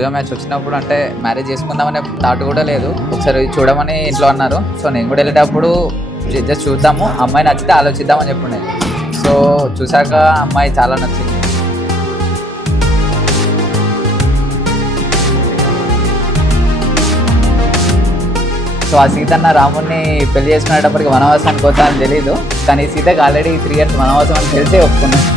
పూజ match వచ్చినప్పుడు అంటే marriage చేసుకుందామనే thought కూడా లేదు. ఒకసారి చూడమని ఇంట్లో అన్నారు. సో నేను కూడా వెళ్ళేటప్పుడు జస్ట్ చూద్దాము, అమ్మాయి నచ్చితే ఆలోచిద్దామని చెప్పుండే. సో చూసాక అమ్మాయి చాలా నచ్చింది. సో ఆ సీతన్న రాముడిని పెళ్లి చేసుకునేటప్పటికి వనవాసానికి పోతా అని తెలీదు, కానీ సీతకి ఆల్రెడీ 3 years వనవాసం అని తెలిసి ఒప్పుకున్నాను.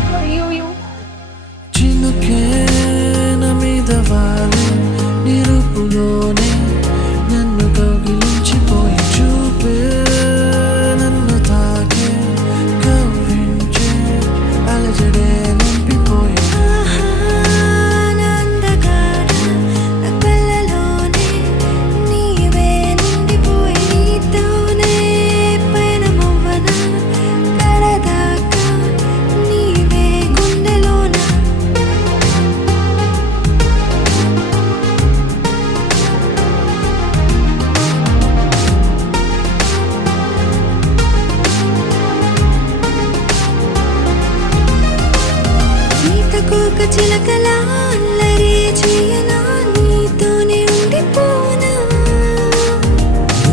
చిలకలా అల్లరి చేయనా నీతోనే ఉండిపోనా.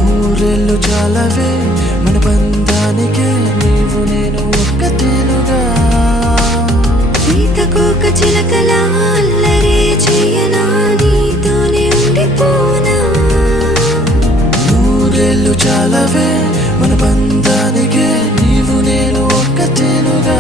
ఊరెళ్ళు చాలవే మన బంధానికే నీవు నేను ఒక్కతేనుగా. సీతకోక చిలకలా అల్లరి చేయనా నీతోనే ఉండిపోనా. ఊరెళ్ళు చాలవే మన బంధానికే నీవు నేను ఒక్కతేనుగా.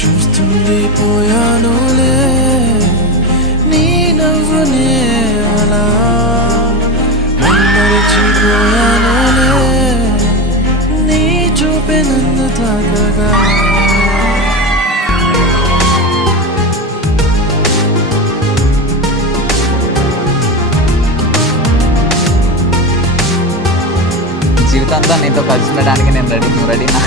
చూస్తుంది పోయానులే నీ నవ్వునే అలా మరిచిపోయానులే నీ చూపే నన్ను తాకగా. జీవితంతో నీతో కలిసి ఉండడానికి నేను రెడీ. నువ్వు రెడీనా?